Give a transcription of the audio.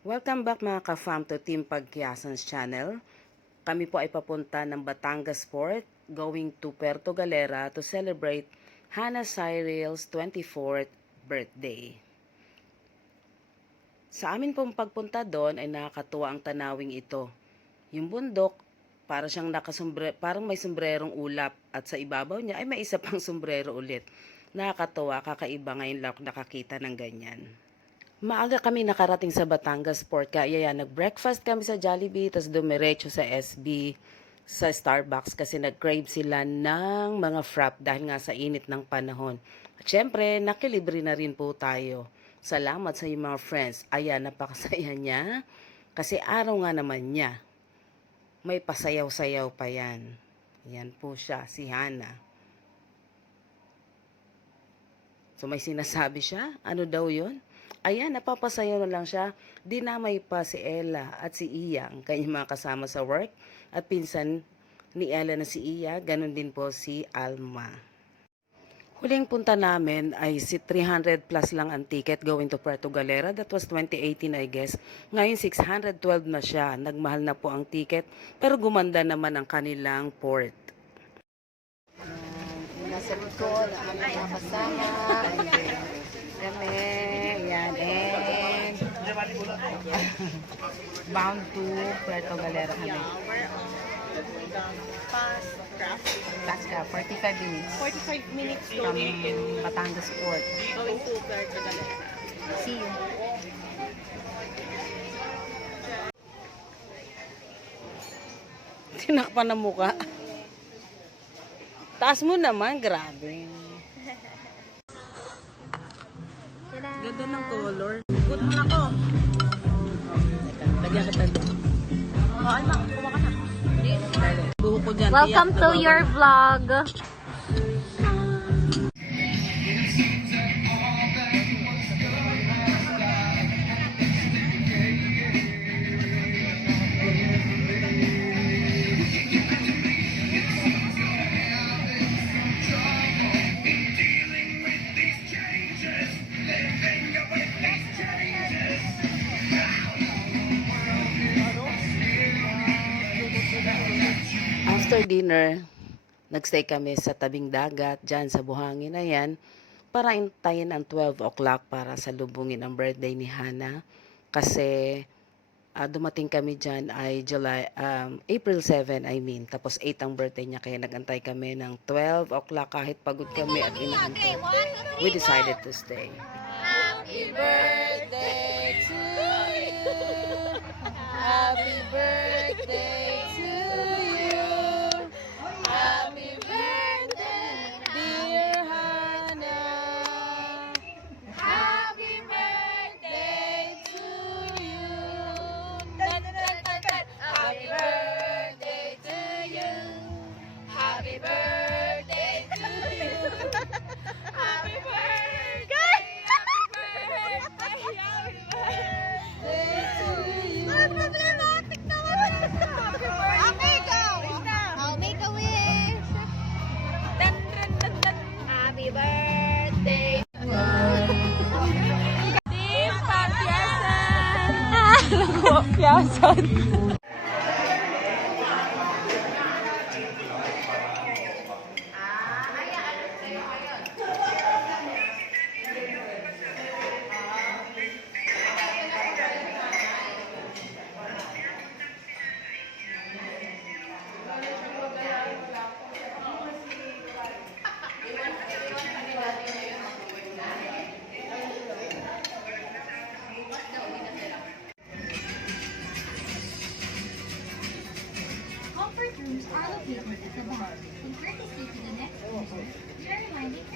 Welcome back mga ka-fam to Team Pagkiasan's channel. Kami po ay papunta ng Batangas Port, going to Puerto Galera to celebrate Hannah Cyril's 24th birthday. Sa amin pong pagpunta doon ay nakakatuwa ang tanawing ito. Yung bundok, parang may sombrerong ulap at sa ibabaw niya ay may isa pang sombrero ulit. Nakakatuwa, kakaiba ngayon lang nakakita ng ganyan. Maaga kami nakarating sa Batangas Port, kaya yan, nag-breakfast kami sa Jollibee, tapos dumiretso sa SB, sa Starbucks, kasi nag-crave sila ng mga frap dahil nga sa init ng panahon. At syempre, nakilibre na rin po tayo. Salamat sa iyong mga friends. Ayan, napakasaya niya, kasi araw nga naman niya. May pasayaw-sayaw pa yan. Yan po siya, si Hannah. So may sinasabi siya, ano daw yun? Ayan, napapasayaw na lang siya. Dinamay pa si Ella at si Iya, ang kanyang mga kasama sa work. At pinsan ni Ella na si Iya, ganun din po si Alma. Huling punta namin ay si 300 plus lang ang ticket going to Puerto Galera. That was 2018 I guess. Ngayon 612 na siya. Nagmahal na po ang ticket. Pero gumanda naman ang kanilang port. Nasa likod ang aming mga kasama. Kami, yan, and bound to Puerto Galera kami. We're on fast traffic. Fast ka, 45 minutes 45 minutes from going Batangas Port. to Puerto Galera. See you. Tinakpan na mukha. Taas mo naman, grabe. Ganda ng color. Good mo na ko. Lagyan kita doon. Oh, Alma, kuha ka na. Buho ko dyan. Welcome to your vlog. After dinner, nagstay kami sa tabing dagat, dyan sa buhangin na yan, para intayin ang 12 o'clock para salubungin ang birthday ni Hannah. Kasi dumating kami dyan ay April 7, I mean. Tapos 8 ang birthday niya, kaya nagantay kami ng 12 o'clock kahit pagod kami at inaantok. We decided to stay. Happy birthday to you. Happy birthday to you. Happy birthday, dear Hannah. Happy birthday to you. Happy birthday to you. Happy birthday to you. Happy birthday. Problematic naman. Okay, go. I'll make a wish. Happy birthday. Team Pagkiasan! Comfort rooms are located at the back. In courtesy to the next user, we are reminding